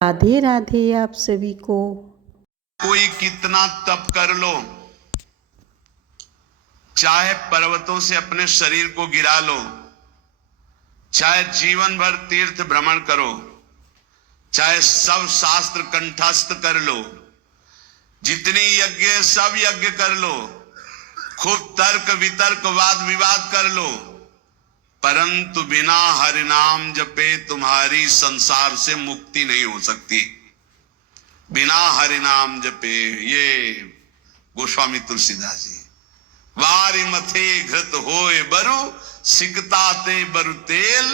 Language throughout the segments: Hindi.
राधे राधे आप सभी को। कोई कितना तप कर लो, चाहे पर्वतों से अपने शरीर को गिरा लो, चाहे जीवन भर तीर्थ भ्रमण करो, चाहे सब शास्त्र कंठस्थ कर लो, जितनी यज्ञ सब यज्ञ कर लो, खूब तर्क वितर्क वाद विवाद कर लो, परंतु बिना हरिनाम जपे तुम्हारी संसार से मुक्ति नहीं हो सकती। बिना हरिनाम जपे, ये गोस्वामी तुलसीदास जी। वारी मथे घृत होए बरु, सिकता ते बरु तेल,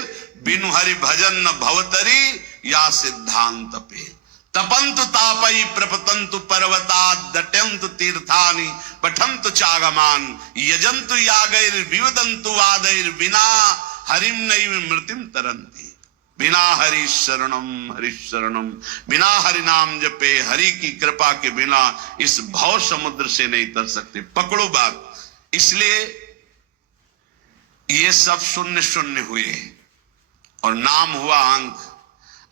बिनु हरि भजन न भवतरी या सिद्धांत पे। तपंतु तापई प्रपतंतु पर्वता, दट्यंतु तीर्थानि, पठंतु चागमान, यजंतु यागैर विवदंतु वादैर, बिना हरिम नैव मृतिम तरंती। बिना हरि शरणम, बिना हरि नाम जपे, हरि की कृपा के बिना इस भव समुद्र से नहीं तर सकते। पकड़ो बात। इसलिए ये सब शून्य शून्य हुए और नाम हुआ अंक।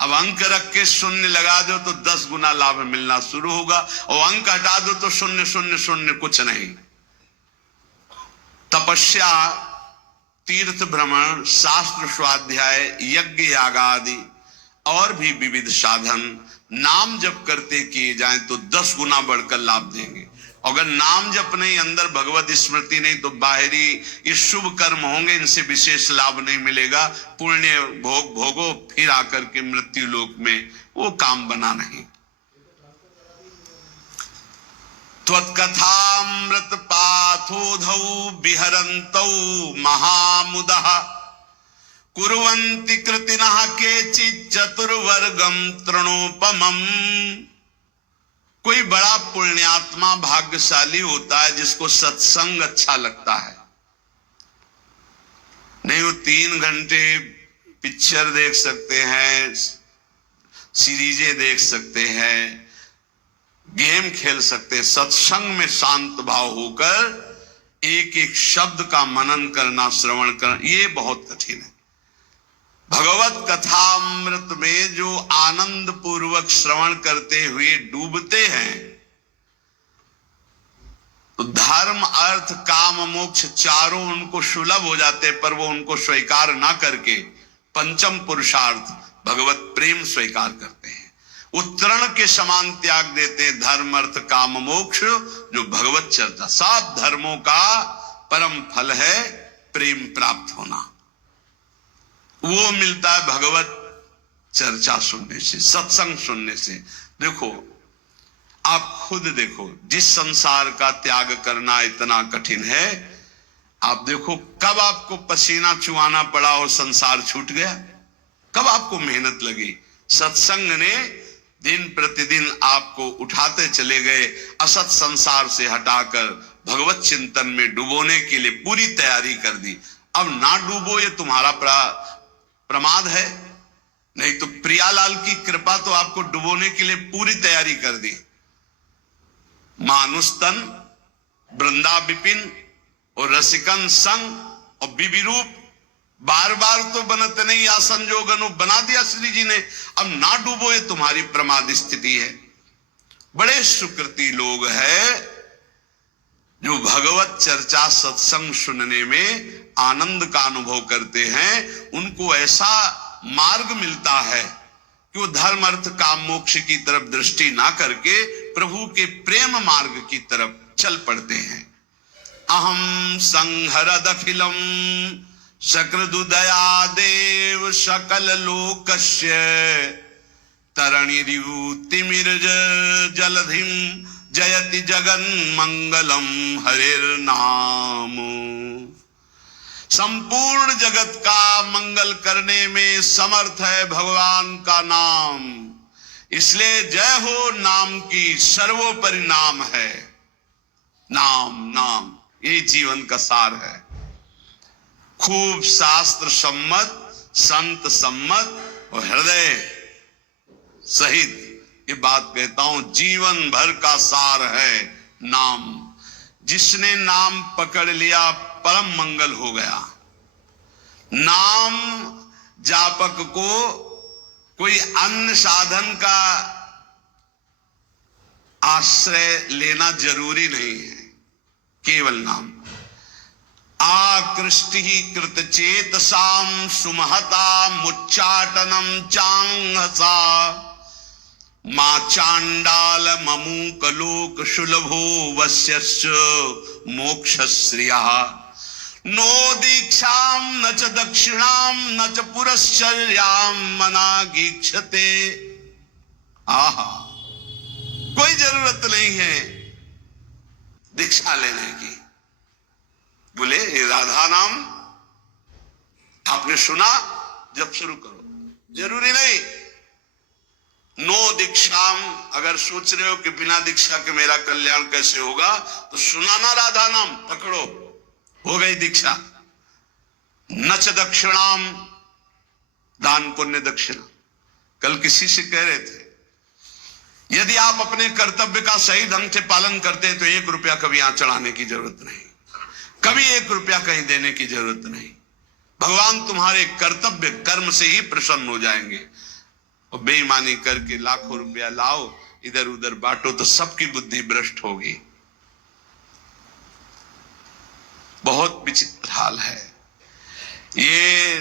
अब अंक रख के शून्य लगा दो तो 10 गुना लाभ मिलना शुरू होगा, और अंक हटा दो तो शून्य शून्य शून्य कुछ नहीं। तपस्या, तीर्थ भ्रमण, शास्त्र स्वाध्याय, यज्ञ यागादि और भी विविध साधन नाम जप करते किए जाएं तो 10 गुना बढ़कर लाभ देंगे। अगर नाम जप नहीं, अंदर भगवत स्मृति नहीं, तो बाहरी ये शुभ कर्म होंगे, इनसे विशेष लाभ नहीं मिलेगा। पुण्य भोगो, फिर आकर के मृत्यु लोक में वो काम बना नहीं। त्वत्कथामृत पाथोधौ विहरन्तौ महामुदः, कुर्वन्ति कृतिनः केचित् चतुर्वर्गं तृणोपमम्। कोई बड़ा पुण्यात्मा भाग्यशाली होता है जिसको सत्संग अच्छा लगता है। नहीं, वो 3 घंटे पिक्चर देख सकते हैं, सीरीजें देख सकते हैं, गेम खेल सकते हैं। सत्संग में शांत भाव होकर एक एक शब्द का मनन करना, श्रवण करना, ये बहुत कठिन है। भगवत कथामृत में जो आनंद पूर्वक श्रवण करते हुए डूबते हैं, तो धर्म अर्थ काम मोक्ष चारों उनको सुलभ हो जाते, पर वो उनको स्वीकार ना करके पंचम पुरुषार्थ भगवत प्रेम स्वीकार करते हैं। वो तृण के समान त्याग देते हैं, धर्म अर्थ काम मोक्ष, जो भगवत चर्चा। 7 धर्मों का परम फल है प्रेम प्राप्त होना। वो मिलता है भगवत चर्चा सुनने से, सत्संग सुनने से। देखो, आप खुद देखो, जिस संसार का त्याग करना इतना कठिन है, आप देखो कब आपको पसीना चुआना पड़ा और संसार छूट गया, कब आपको मेहनत लगी। सत्संग ने दिन प्रतिदिन आपको उठाते चले गए, असत संसार से हटाकर भगवत चिंतन में डुबोने के लिए पूरी तैयारी कर दी। अब ना डूबो, ये तुम्हारा प्रमाद है। नहीं तो प्रियालाल की कृपा तो आपको डुबोने के लिए पूरी तैयारी कर दी। मानुस्तन, वृंदा विपिन और रसिकन संग और बिबी रूप, बार बार तो बनत नहीं, या संजोगनु बना दिया श्री जी ने। अब ना डूबो, ये तुम्हारी प्रमाद स्थिति है। बड़े सुकृति लोग हैं जो भगवत चर्चा सत्संग सुनने में आनंद का अनुभव करते हैं। उनको ऐसा मार्ग मिलता है कि वो धर्म अर्थ काम मोक्ष की तरफ दृष्टि ना करके प्रभु के प्रेम मार्ग की तरफ चल पड़ते हैं। अहम संहरदखिलम सकृदुदया देव सकल लोकस्य, तरणिरिवुतिमिर्ज जलधिम जयति जगन मंगलम हरिर्नाम। संपूर्ण जगत का मंगल करने में समर्थ है भगवान का नाम। इसलिए जय हो नाम की, सर्वोपरि नाम है। नाम नाम ये जीवन का सार है। खूब शास्त्र सम्मत, संत सम्मत और हृदय सहित ये बात कहता हूं, जीवन भर का सार है नाम। जिसने नाम पकड़ लिया परम मंगल हो गया। नाम जापक को कोई अन्य साधन का आश्रय लेना जरूरी नहीं है, केवल नाम। आकृष्टि कृतचेतसाम सुमहता मुच्चाटनम चांगसा मां चांडाल ममूकलोक शुलभो वस्यश्च मोक्षश्रियः नो दीक्षाम न च दक्षिणाम न च पुरश्चर्याम मनागीक्षते। आहा, कोई जरूरत नहीं है दीक्षा लेने की। बोले राधा नाम आपने सुना, जब शुरू करो, जरूरी नहीं। नो दीक्षाम, अगर सोच रहे हो कि बिना दीक्षा के मेरा कल्याण कैसे होगा, तो सुनाना राधा नाम, पकड़ो, हो गई दीक्षा। न च दक्षिणाम, दान पुण्य दक्षिणा। कल किसी से कह रहे थे, यदि आप अपने कर्तव्य का सही ढंग से पालन करते हैं तो 1 रुपया कभी यहां चढ़ाने की जरूरत नहीं, कभी 1 रुपया कहीं देने की जरूरत नहीं। भगवान तुम्हारे कर्तव्य कर्म से ही प्रसन्न हो जाएंगे। और बेईमानी करके लाखों रुपया लाओ, इधर उधर बांटो, तो सबकी बुद्धि भ्रष्ट होगी। बहुत विचित्र हाल है। ये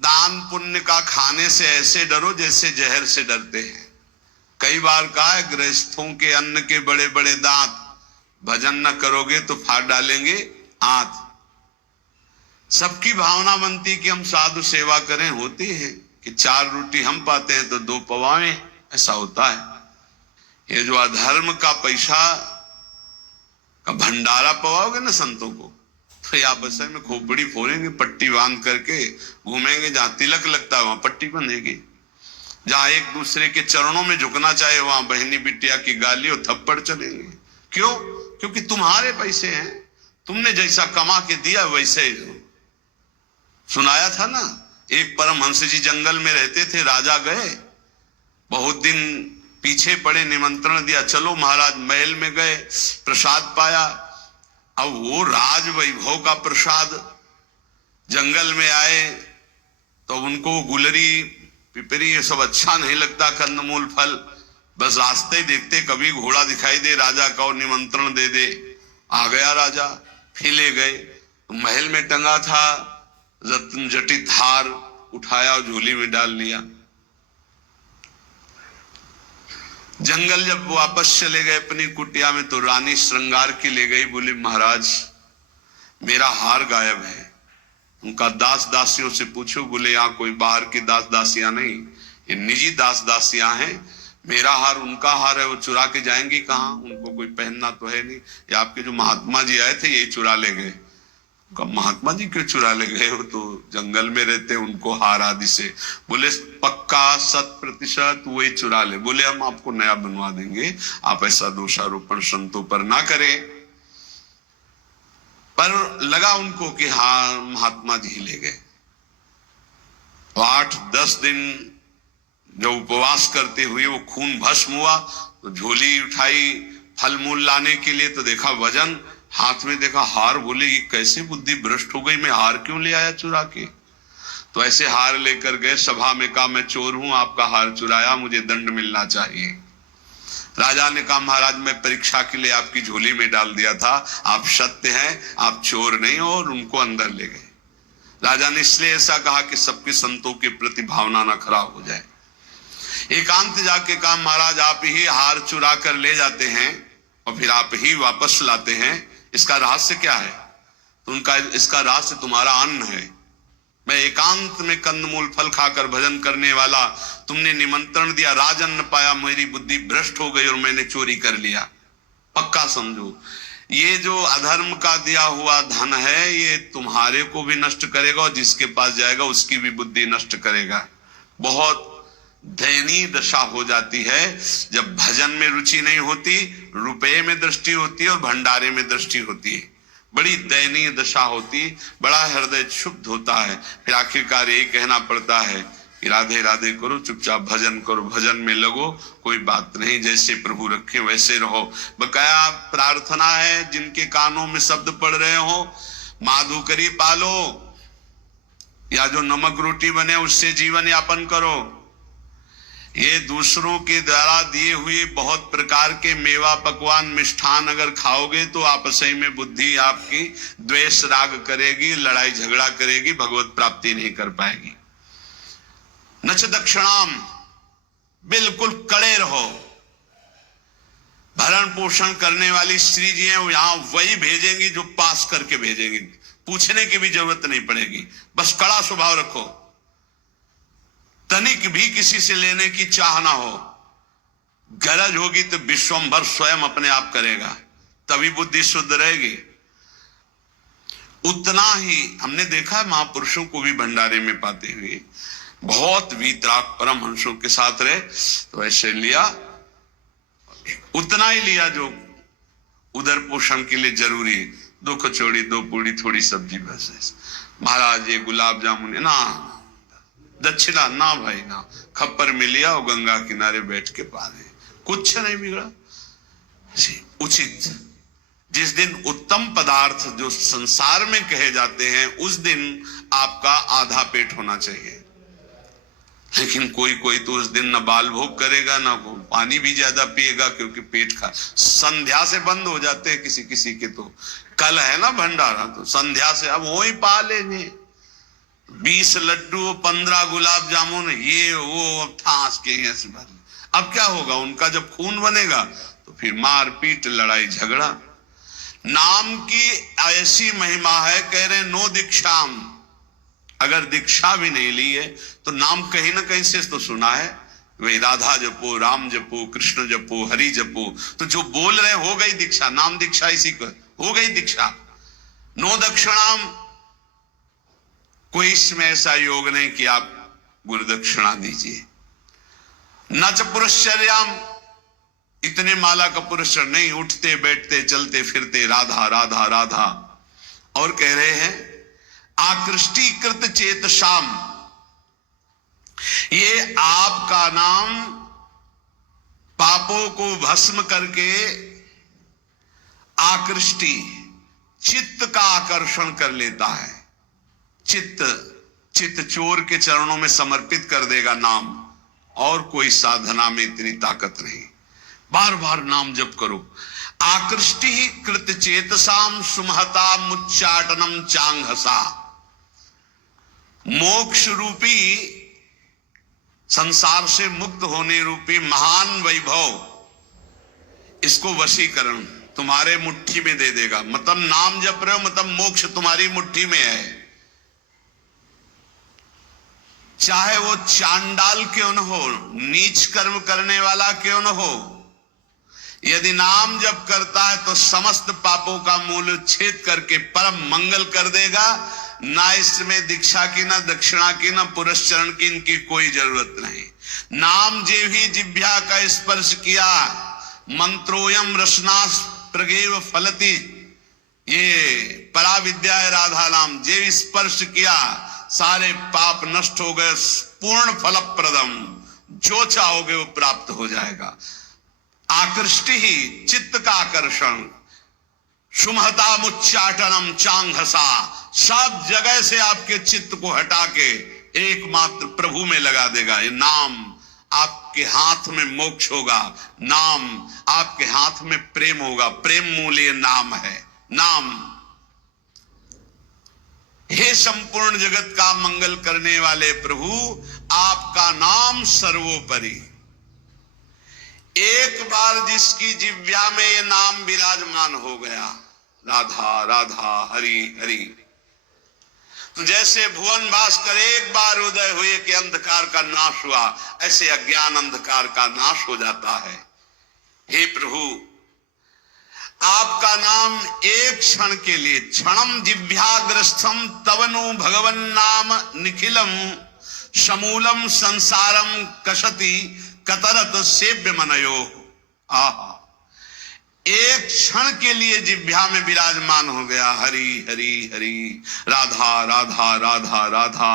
दान पुण्य का खाने से ऐसे डरो जैसे जहर से डरते हैं। कई बार कहा है, गृहस्थों के अन्न के बड़े बड़े दांत, भजन न करोगे तो फाड़ डालेंगे आंत। सबकी भावना बनती कि हम साधु सेवा करें, होती है कि 4 रोटी हम पाते हैं तो 2 पवाएं, ऐसा होता है। ये जो अधर्म का पैसा का भंडारा पवाओगे ना संतों को, तो आप ऐसे में खोपड़ी फोड़ेंगे, पट्टी बांध करके घूमेंगे। जहां तिलक लगता है वहां पट्टी बंधेगी। जहां एक दूसरे के चरणों में झुकना चाहे वहां बहनी बिटिया की गाली और थप्पड़ चलेंगे। क्यों? क्योंकि तुम्हारे पैसे हैं, तुमने जैसा कमा के दिया वैसे ही दो। सुनाया था ना, एक परमहंस जी जंगल में रहते थे, राजा गए, बहुत दिन पीछे पड़े, निमंत्रण दिया, चलो महाराज। महल में गए, प्रसाद पाया। अब वो राज वैभव का प्रसाद, जंगल में आए तो उनको गुलरी पिपरी ये सब अच्छा नहीं लगता, कंदमूल फल। बस रास्ते ही देखते कभी घोड़ा दिखाई दे राजा का और निमंत्रण दे दे। आ गया राजा, फिर ले गए तो महल में टंगा था रत्न जटित हार, उठाया और झोली में डाल लिया। जंगल जब वापस चले गए अपनी कुटिया में तो रानी श्रृंगार की ले गई, बोली महाराज मेरा हार गायब है। उनका दास दासियों से पूछो, बोले यहाँ कोई बाहर की दास दासियां नहीं, ये निजी दास दासियां हैं। मेरा हार उनका हार है, वो चुरा के जाएंगी कहाँ? उनको कोई पहनना तो है नहीं। ये आपके जो महात्मा जी आए थे यही चुरा ले गए। महात्मा जी क्यों चुरा ले गए? वो तो जंगल में रहते, उनको हार आदि से। बोले पक्का 100% वही चुरा ले। बोले हम आपको नया बनवा देंगे, आप ऐसा दोषारोपण संतों पर ना करें। पर लगा उनको कि हाँ महात्मा जी ले गए। 8-10 दिन जो उपवास करते हुए वो खून भस्म हुआ, तो झोली उठाई फल मूल लाने के लिए, तो देखा वजन, हाथ में देखा हार। बोले ये कैसे बुद्धि भ्रष्ट हो गई, मैं हार क्यों ले आया चुरा के? तो ऐसे हार लेकर गए, सभा में कहा मैं चोर हूं, आपका हार चुराया, मुझे दंड मिलना चाहिए। राजा ने कहा महाराज मैं परीक्षा के लिए आपकी झोली में डाल दिया था, आप सत्य हैं, आप चोर नहीं हो, और उनको अंदर ले गए। राजा ने इसलिए ऐसा कहा कि सबके संतों के प्रति भावना ना खराब हो जाए। एकांत जाके कहा महाराज आप ही हार चुरा कर ले जाते हैं और फिर आप ही वापस लाते हैं, इसका रहस्य क्या है? तो उनका इसका रहस्य तुम्हारा अन्न है। मैं एकांत में कंदमूल फल खाकर भजन करने वाला, तुमने निमंत्रण दिया, राजन्न पाया, मेरी बुद्धि भ्रष्ट हो गई और मैंने चोरी कर लिया। पक्का समझो, ये जो अधर्म का दिया हुआ धन है ये तुम्हारे को भी नष्ट करेगा और जिसके पास जाएगा उसकी भी बुद्धि नष्ट करेगा। बहुत दयनीय दशा हो जाती है जब भजन में रुचि नहीं होती, रुपये में दृष्टि होती है और भंडारे में दृष्टि होती है। बड़ी दयनीय दशा होती, बड़ा हृदय क्षुब्ध होता है। फिर आखिरकार यही कहना पड़ता है कि राधे राधे करो, चुपचाप भजन करो, भजन में लगो, कोई बात नहीं, जैसे प्रभु रखे वैसे रहो। बकाया प्रार्थना है, जिनके कानों में शब्द पड़ रहे हो, माधुकरी पालो या जो नमक रोटी बने उससे जीवन यापन करो। ये दूसरों के द्वारा दिए हुए बहुत प्रकार के मेवा पकवान मिष्ठान अगर खाओगे तो आपस में बुद्धि आपकी द्वेष राग करेगी, लड़ाई झगड़ा करेगी, भगवत प्राप्ति नहीं कर पाएगी। नच दक्षिणाम, बिल्कुल कड़े रहो। भरण पोषण करने वाली स्त्री जी हैं, वो यहां वही भेजेंगी जो पास करके भेजेंगी, पूछने की भी जरूरत नहीं पड़ेगी, बस कड़ा स्वभाव रखो, तनिक भी किसी से लेने की चाह ना हो। गरज होगी तो विश्वंभर स्वयं अपने आप करेगा, तभी बुद्धि शुद्ध रहेगी। उतना ही हमने देखा है महापुरुषों को भी भंडारे में पाते हुए, बहुत वीतराग परमहंसों के साथ रहे तो ऐसे लिया, उतना ही लिया जो उदर पोषण के लिए जरूरी, 2 कचौड़ी 2 पूड़ी थोड़ी सब्जी, बस। महाराज ये गुलाब जामुन ना, दक्षिणा ना भाई ना, खप्पर में लिया और गंगा किनारे बैठ के पा रहे, कुछ नहीं बिगड़ा। उचित जिस दिन उत्तम पदार्थ जो संसार में कहे जाते हैं उस दिन आपका आधा पेट होना चाहिए, लेकिन कोई कोई तो उस दिन न बाल भोग करेगा ना पानी भी ज्यादा पिएगा, क्योंकि पेट का संध्या से बंद हो जाते हैं किसी किसी के। तो कल है ना भंडारा, तो संध्या से अब वही पा लेंगे, 20 लड्डू 15 गुलाब जामुन ये वो ठास के ऐसे भर। अब क्या होगा, उनका जब खून बनेगा तो फिर मारपीट लड़ाई झगड़ा। नाम की ऐसी महिमा है, कह रहे नो दीक्षाम, अगर दीक्षा भी नहीं ली है तो नाम कहीं ना कहीं से तो सुना है, वही राधा जपो, राम जपो, कृष्ण जपो, हरि जपो, तो जो बोल रहे हो गई दीक्षा, नाम दीक्षा इसी को हो गई दीक्षा। नो दक्षिणाम, कोई इसमें ऐसा योग नहीं कि आप गुरु दक्षिणा दीजिए। न च पुरश्चर्याम, इतने माला का पुरस्कार नहीं, उठते बैठते चलते फिरते राधा राधा राधा। और कह रहे हैं आकृष्टीकृत चेतसाम, ये आपका नाम पापों को भस्म करके आकृष्टि, चित्त का आकर्षण कर लेता है। चित्त चोर के चरणों में समर्पित कर देगा नाम, और कोई साधना में इतनी ताकत नहीं। बार बार नाम जप करो। आकृष्टि कृत चेतसाम सुमहता मुच्चाटनम चांगहसा, मोक्ष रूपी संसार से मुक्त होने रूपी महान वैभव, इसको वशीकरण तुम्हारे मुट्ठी में दे देगा। मतलब नाम जप रहे हो, मतलब मोक्ष तुम्हारी मुट्ठी में है। चाहे वो चांडाल क्यों न हो, नीच कर्म करने वाला क्यों न हो, यदि नाम जप करता है तो समस्त पापों का मूल छेद करके परम मंगल कर देगा। ना इसमें दीक्षा की, ना दक्षिणा की, ना पुरस्चरण की, इनकी कोई जरूरत नहीं। नाम जे ही जिह्वा का स्पर्श किया, मंत्रोयम रसनास प्रगेव फलति, ये पराविद्या है राधा नाम, जे स्पर्श किया सारे पाप नष्ट हो गए, पूर्ण फलप्रदम, जो चाहोगे वो प्राप्त हो जाएगा। आकृष्टि ही चित्त का आकर्षण, सुमहता मुच्चाटनम चांगहसा, सब जगह से आपके चित्त को हटा के एकमात्र प्रभु में लगा देगा। ये नाम आपके हाथ में मोक्ष होगा, नाम आपके हाथ में प्रेम होगा, प्रेम मूल ये नाम है। नाम हे संपूर्ण जगत का मंगल करने वाले प्रभु, आपका नाम सर्वोपरि। एक बार जिसकी जिह्वा में ये नाम विराजमान हो गया, राधा राधा हरि हरि, तो जैसे भुवन भास्कर एक बार उदय हुए कि अंधकार का नाश हुआ, ऐसे अज्ञान अंधकार का नाश हो जाता है। हे प्रभु, आपका नाम एक क्षण के लिए, क्षणम जिह्वाग्रस्थम तवनु भगवन नाम निखिलम समूलम संसारम कसति कतरत सेव्य मनयो। आहा, एक क्षण के लिए जिह्वा में विराजमान हो गया, हरि हरि हरि, राधा राधा राधा राधा।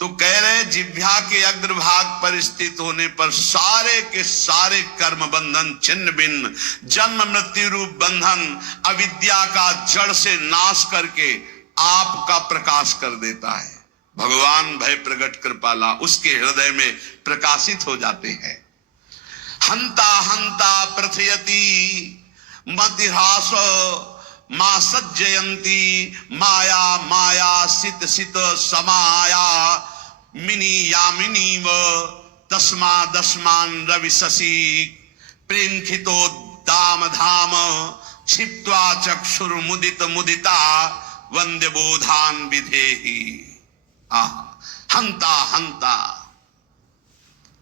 तो कह रहे जिह्वा के अग्रभाग पर स्थित होने पर सारे के सारे कर्म बंधन छिन्न भिन्न, जन्म मृत्यु रूप बंधन अविद्या का जड़ से नाश करके आपका प्रकाश कर देता है। भगवान भय प्रगट कृपाला उसके हृदय में प्रकाशित हो जाते हैं। हंता हंता प्रथयति मतिहास मां सज्जयंती माया माया सित सित समाया मिनी यामिनी व तस्मा दस्मान रवि शशि प्रेंखितो दाम धाम क्षिप्त्वा चक्षुर मुदित मुदिता वंद्य बोधान विधेहि। हंता हंता,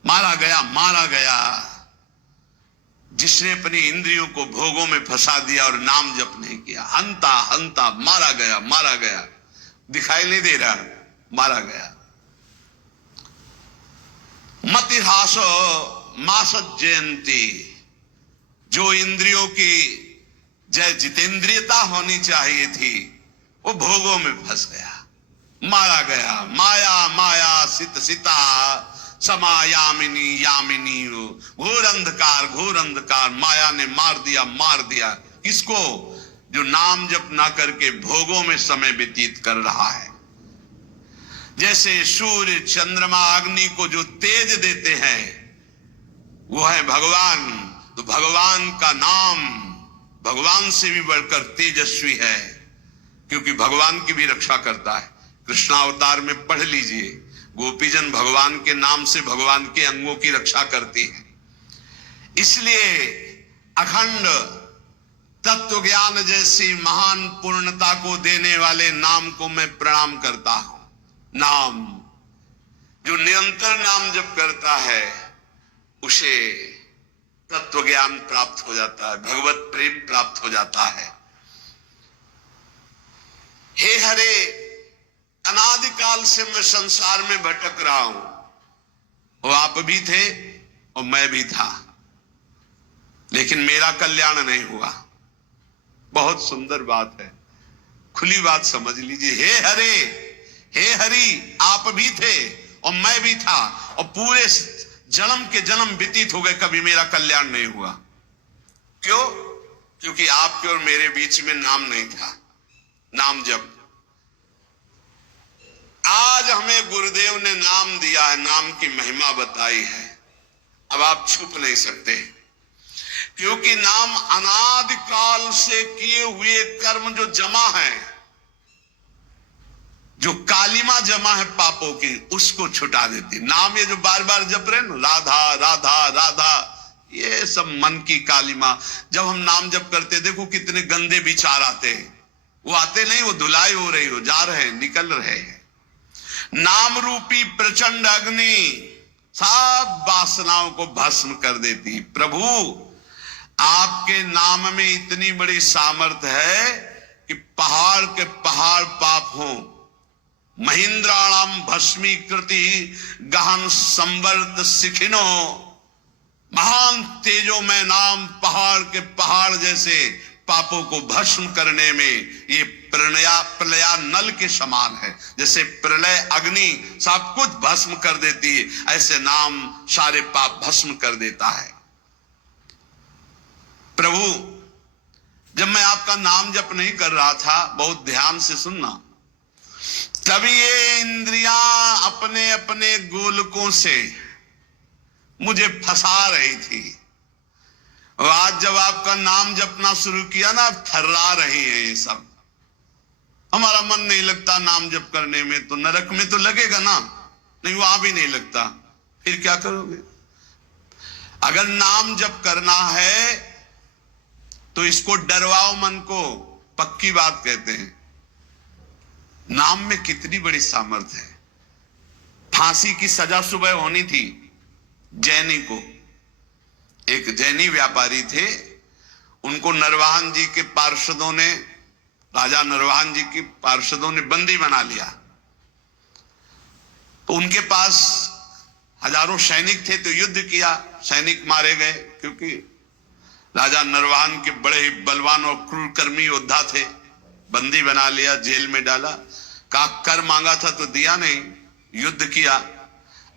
मारा गया मारा गया, जिसने अपनी इंद्रियों को भोगों में फंसा दिया और नाम जप नहीं किया। हंता हंता, मारा गया मारा गया, दिखाई नहीं दे रहा, मारा गया। मतिहास मासत जयंती, जो इंद्रियों की जय जितेंद्रियता होनी चाहिए थी वो भोगों में फंस गया, मारा गया। माया माया सित सिता समायामिनी यामिनी, घोर अंधकार माया ने मार दिया। किसको? जो नाम जप ना करके भोगों में समय व्यतीत कर रहा है। जैसे सूर्य चंद्रमा अग्नि को जो तेज देते हैं वो है भगवान, तो भगवान का नाम भगवान से भी बढ़कर तेजस्वी है, क्योंकि भगवान की भी रक्षा करता है। कृष्णावतार में पढ़ लीजिए, गोपीजन भगवान के नाम से भगवान के अंगों की रक्षा करती है। इसलिए अखंड तत्व ज्ञान जैसी महान पूर्णता को देने वाले नाम को मैं प्रणाम करता हूं। नाम, जो निरंतर नाम जप करता है उसे तत्व ज्ञान प्राप्त हो जाता है, भगवत प्रेम प्राप्त हो जाता है। हे हरे, अनादिकाल से मैं संसार में भटक रहा हूं, वो आप भी थे और मैं भी था, लेकिन मेरा कल्याण नहीं हुआ। बहुत सुंदर बात है, खुली बात समझ लीजिए। हे हरे, हे हरि, आप भी थे और मैं भी था, और पूरे जन्म के जन्म व्यतीत हो गए, कभी मेरा कल्याण नहीं हुआ। क्यों? क्योंकि आपके और मेरे बीच में नाम नहीं था, नाम जप। आज हमें गुरुदेव ने नाम दिया है, नाम की महिमा बताई है, अब आप छुप नहीं सकते, क्योंकि नाम अनादिकाल से किए हुए कर्म जो जमा है, जो कालिमा जमा है पापों की, उसको छुटा देती। नाम ये जो बार बार जप रहे ना, राधा राधा राधा, ये सब मन की कालिमा। जब हम नाम जप करते, देखो कितने गंदे विचार आते हैं, वो आते नहीं, वो धुलाई हो रही हो, जा रहे हैं, निकल रहे हैं। नाम रूपी प्रचंड अग्नि सब वासनाओं को भस्म कर देती। प्रभु, आपके नाम में इतनी बड़ी सामर्थ्य है कि पहाड़ के पहाड़ पाप हो, महिंद्राणाम भस्मीकृति गहन संवर्त सिखिनो, महान तेजो में नाम पहाड़ के पहाड़ जैसे पापों को भस्म करने में ये प्रलया नल के समान है। जैसे प्रलय अग्नि सब कुछ भस्म कर देती है, ऐसे नाम सारे पाप भस्म कर देता है। प्रभु, जब मैं आपका नाम जप नहीं कर रहा था, बहुत ध्यान से सुनना, तभी ये इंद्रियां अपने अपने गोलकों से मुझे फंसा रही थी। और आज जब आपका नाम जपना शुरू किया ना, थर्रा रही है ये सब। हमारा मन नहीं लगता नाम जप करने में, तो नरक में तो लगेगा ना, नहीं वहां भी नहीं लगता, फिर क्या करोगे? अगर नाम जप करना है तो इसको डरवाओ मन को, पक्की बात कहते हैं। नाम में कितनी बड़ी सामर्थ्य है। फांसी की सजा सुबह होनी थी जैनी को, एक जैनी व्यापारी थे, उनको नरवाहन जी के पार्षदों ने, राजा नरवाहन जी के पार्षदों ने बंदी बना लिया। तो उनके पास हजारों सैनिक थे, तो युद्ध किया, सैनिक मारे गए, क्योंकि राजा नरवाहन के बड़े ही बलवान और क्रूरकर्मी योद्धा थे। बंदी बना लिया, जेल में डाला, कहा कर मांगा था तो दिया नहीं, युद्ध किया।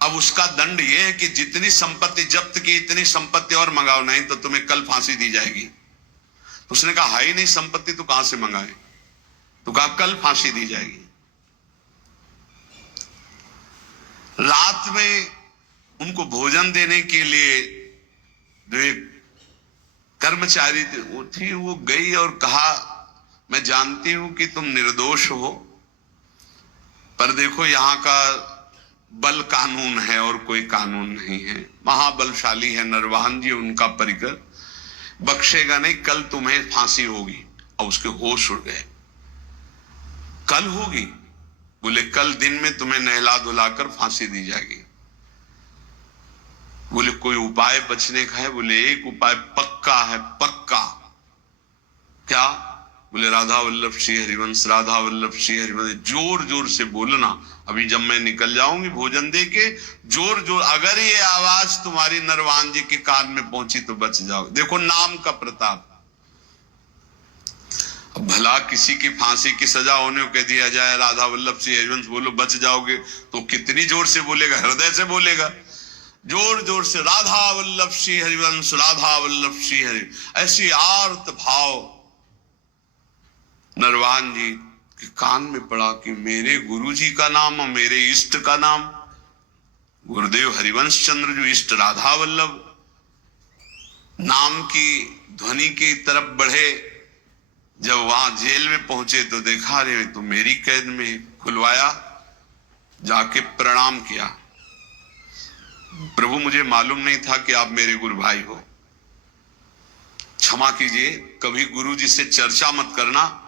अब उसका दंड यह है कि जितनी संपत्ति जब्त की इतनी संपत्ति और मंगाओ, नहीं तो तुम्हें कल फांसी दी जाएगी। तो उसने कहा हाई नहीं संपत्ति तो कहां से मंगाए? तो कहा कल फांसी दी जाएगी। रात में उनको भोजन देने के लिए जो एक कर्मचारी थी वो गई और कहा, मैं जानती हूं कि तुम निर्दोष हो, पर देखो यहाँ का बल कानून है और कोई कानून नहीं है। महाबलशाली है नरवाहन जी, उनका परिकर बख्शेगा नहीं, कल तुम्हें फांसी होगी। और उसके होश उड़ गए। कल होगी? बोले कल दिन में तुम्हें नहला धुलाकर फांसी दी जाएगी। बोले कोई उपाय बचने का है? बोले एक उपाय पक्का है, पक्का। क्या? बोले राधा वल्लभ श्री हरिवंश, राधा वल्लभ श्री हरिवंश। जोर जोर से बोलना, अभी जब मैं निकल जाऊंगी भोजन दे के, जोर जोर, अगर ये आवाज तुम्हारी नरवान जी के कान में पहुंची तो बच जाओ। देखो नाम का प्रताप। भला किसी की फांसी की सजा होने को कह दिया जाए, राधा वल्लभ श्री हरिवंश बोलो बच जाओगे, तो कितनी जोर से बोलेगा? हृदय से बोलेगा, जोर जोर से राधा वल्लभ श्री हरिवंश, राधा वल्लभ श्री हरि। ऐसी आर्त भाव नरवान जी के कान में पड़ा कि मेरे गुरु जी का नाम और मेरे इष्ट का नाम, गुरुदेव हरिवंश चंद्र जो इष्ट राधा वल्लभ, नाम की ध्वनि की तरफ बढ़े। जब वहां जेल में पहुंचे तो देखा, रे तो मेरी कैद में। खुलवाया, जाके प्रणाम किया, प्रभु मुझे मालूम नहीं था कि आप मेरे गुरु भाई हो, क्षमा कीजिए, कभी गुरु जी से चर्चा मत करना।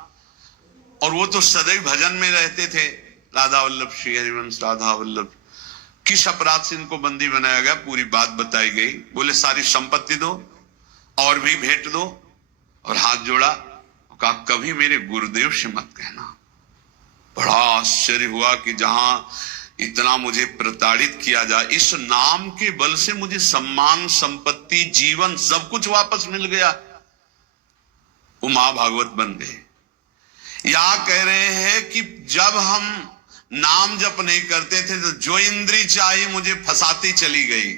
और वो तो सदैव भजन में रहते थे, राधा वल्लभ श्री हरिवंश, राधा वल्लभ। किस अपराध से इनको बंदी बनाया गया, पूरी बात बताई गई। बोले सारी संपत्ति दो और भी भेंट दो, और हाथ जोड़ा, कहा कभी मेरे गुरुदेव से मत कहना। बड़ा आश्चर्य हुआ कि जहां इतना मुझे प्रताड़ित किया जाए, इस नाम के बल से मुझे सम्मान, संपत्ति, जीवन सब कुछ वापस मिल गया। वो मां भागवत बन गए। यहां कह रहे हैं कि जब हम नाम जप नहीं करते थे तो जो इंद्री चाहिए मुझे फंसाती चली गई,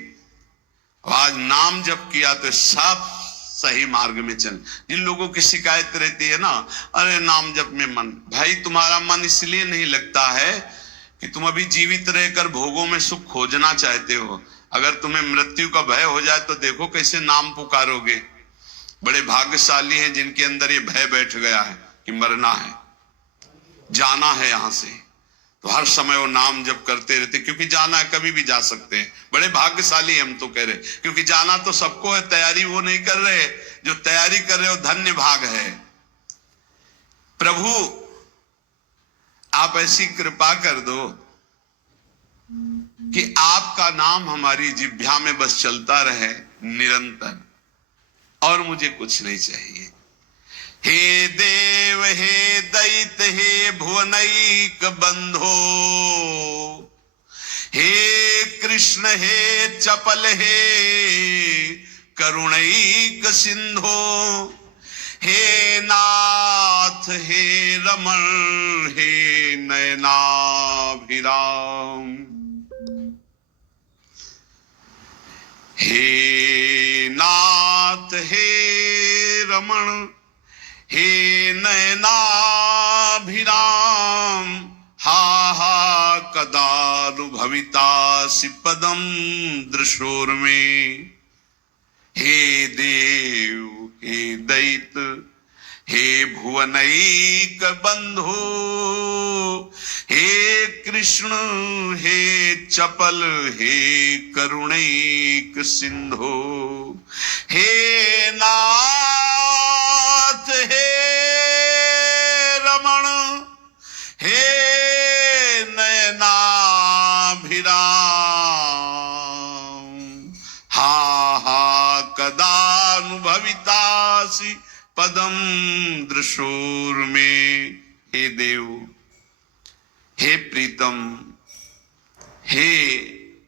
आज नाम जप किया तो सब सही मार्ग में चल। जिन लोगों की शिकायत रहती है ना, अरे नाम जप में मन, भाई तुम्हारा मन इसलिए नहीं लगता है कि तुम अभी जीवित रहकर भोगों में सुख खोजना चाहते हो। अगर तुम्हें मृत्यु का भय हो जाए तो देखो कैसे नाम पुकारोगे। बड़े भाग्यशाली हैं जिनके अंदर ये भय बैठ गया है कि मरना है, जाना है यहां से, तो हर समय वो नाम जप करते रहते, क्योंकि जाना है, कभी भी जा सकते हैं। बड़े भाग्यशाली हम तो कह रहे, क्योंकि जाना तो सबको है, तैयारी वो नहीं कर रहे, जो तैयारी कर रहे हो धन्य भाग है। प्रभु आप ऐसी कृपा कर दो कि आपका नाम हमारी जिह्वा में बस चलता रहे निरंतर, और मुझे कुछ नहीं चाहिए। हे देव, हे दैत, हे भुवनैक बंधो, हे कृष्ण, हे चपल, हे करुणैक सिंधो, हे नाथ, हे रमण, हे नयनाभिराम, हे नाथ, हे रमण, हे नयनाभिराम, हा हा कदानुभवितासि पदम दृशोर्मे। हे देव, हे दैत, हे भुवनैक बंधो, हे कृष्ण, हे चपल, हे करुणैक सिंधो, हे नाथ, हे रमण, हे नयनाभिराम, हा हा कदानुभवितासि पदम दृशोर्मे। हे देव, हे प्रीतम, हे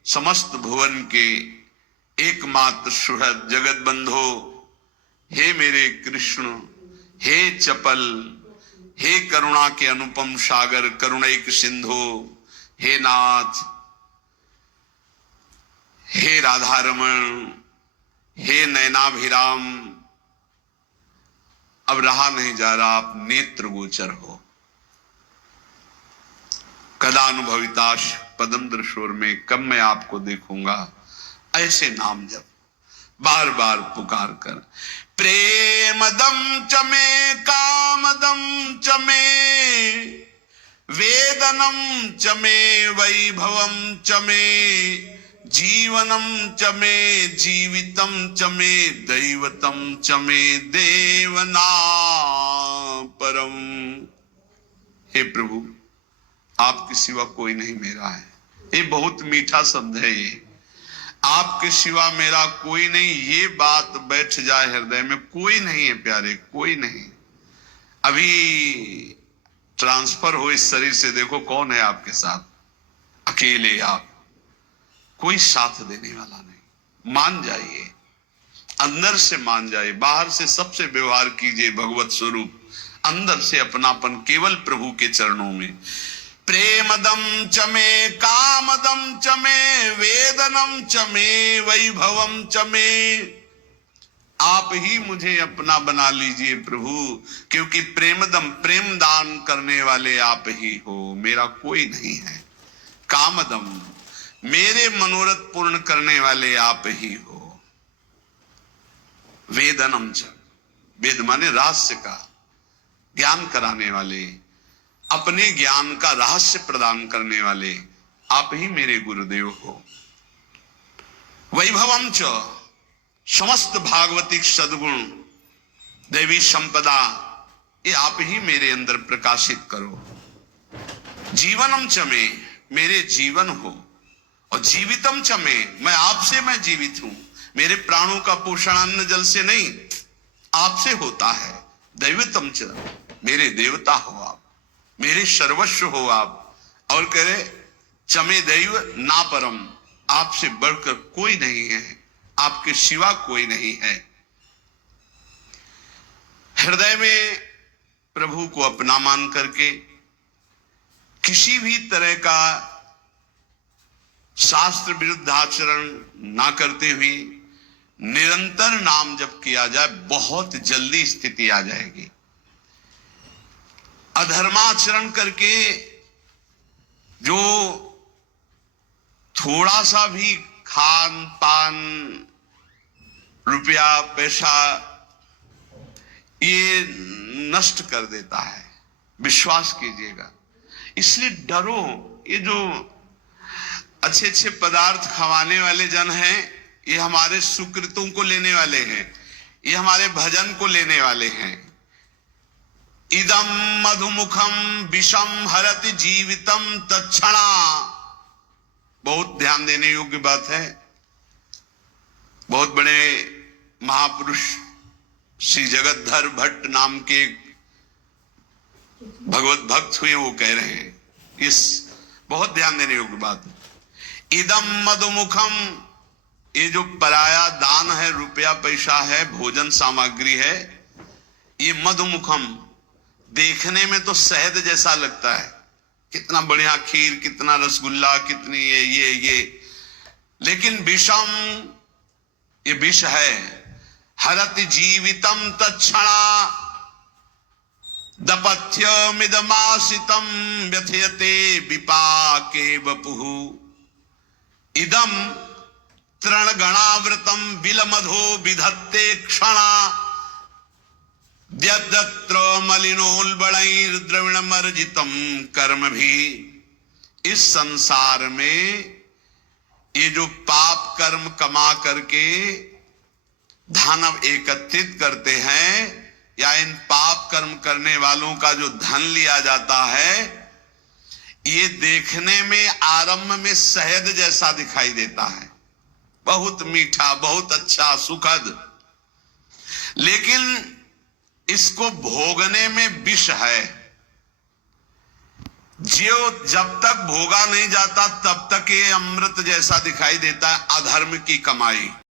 समस्त भुवन के एकमात्र सुहृद जगत बंधो, हे मेरे कृष्ण, हे चपल, हे करुणा के अनुपम सागर, करुणैक सिंधो, हे नाथ, हे राधा रमण, हे नयनाभिराम। अब रहा नहीं जा रहा, आप नेत्र गोचर हो। कदानुभविताश पदम दृशोर में, कब मैं आपको देखूंगा। ऐसे नाम जप बार बार पुकार कर, प्रेमदम चमे कामदम चमे वेदनम चमे वैभवम चमे जीवनम चमे जीवितम चमे दैवतम चमे देवना परम। हे प्रभु, आपके सिवा कोई नहीं मेरा है। ये बहुत मीठा शब्द है। ये आपके सिवा मेरा कोई नहीं, ये बात बैठ जाए हृदय में। कोई नहीं है प्यारे, कोई नहीं। अभी ट्रांसफर हो इस शरीर से, देखो कौन है आपके साथ। अकेले आप, कोई साथ देने वाला नहीं। मान जाइए, अंदर से मान जाइए। बाहर से सबसे व्यवहार कीजिए भगवत स्वरूप, अंदर से अपनापन केवल प्रभु के चरणों में। प्रेमदम चमे कामदम चमे वेदनम चमे वैभवम चमे। आप ही मुझे अपना बना लीजिए प्रभु, क्योंकि प्रेमदम, प्रेम दान करने वाले आप ही हो, मेरा कोई नहीं है। कामदम, मेरे मनोरथ पूर्ण करने वाले आप ही हो। वेदनम च, वेद माने रहस्य का ज्ञान कराने वाले, अपने ज्ञान का रहस्य प्रदान करने वाले आप ही मेरे गुरुदेव हो। वैभवम च, समस्त भागवतिक सद्गुण दैवी संपदा ये आप ही मेरे अंदर प्रकाशित करो। जीवनम च में, मेरे जीवन हो। और जीवितम च में, मैं आपसे मैं जीवित हूं। मेरे प्राणों का पोषण अन्न जल से नहीं, आपसे होता है। दैवतम च, मेरे देवता हो आप, मेरे सर्वस्व हो आप। और कह रहे चमे दैव ना परम, आपसे बढ़कर कोई नहीं है, आपके सिवा कोई नहीं है। हृदय में प्रभु को अपना मान करके किसी भी तरह का शास्त्र विरुद्ध आचरण ना करते हुए निरंतर नाम जप किया जाए, बहुत जल्दी स्थिति आ जाएगी। अधर्माचरण करके जो थोड़ा सा भी खान पान, रुपया पैसा ये नष्ट कर देता है, विश्वास कीजिएगा। इसलिए डरो। ये जो अच्छे अच्छे पदार्थ खवाने वाले जन हैं, ये हमारे सुकृतों को लेने वाले हैं, ये हमारे भजन को लेने वाले हैं। इदम मधुमुखम विषम हरति जीवितम तत्क्षणा। बहुत ध्यान देने योग्य बात है। बहुत बड़े महापुरुष श्री जगतधर भट्ट नाम के भगवत भक्त हुए, वो कह रहे हैं, इस बहुत ध्यान देने योग्य बात है। इदम मधुमुखम, ये जो पराया दान है, रुपया पैसा है, भोजन सामग्री है, ये मधुमुखम, देखने में तो शहद जैसा लगता है, कितना बढ़िया खीर, कितना रसगुल्ला, कितनी ये, लेकिन विषम, ये विष है। हरति जीवितम तत्क्षणा दपथ्यमिदमासितम व्यथयते विपाके वपुः। इदम तृणगणावृतम बिलमधो विधत्ते क्षणा द्यद्यत्र मलिनोल्बणैर्द्रविणमर्जितम कर्म भी। इस संसार में ये जो पाप कर्म कमा करके धन एकत्रित करते हैं, या इन पाप कर्म करने वालों का जो धन लिया जाता है, ये देखने में आरंभ में शहद जैसा दिखाई देता है, बहुत मीठा, बहुत अच्छा, सुखद, लेकिन इसको भोगने में विष है। जो जब तक भोगा नहीं जाता तब तक ये अमृत जैसा दिखाई देता है। अधर्म की कमाई,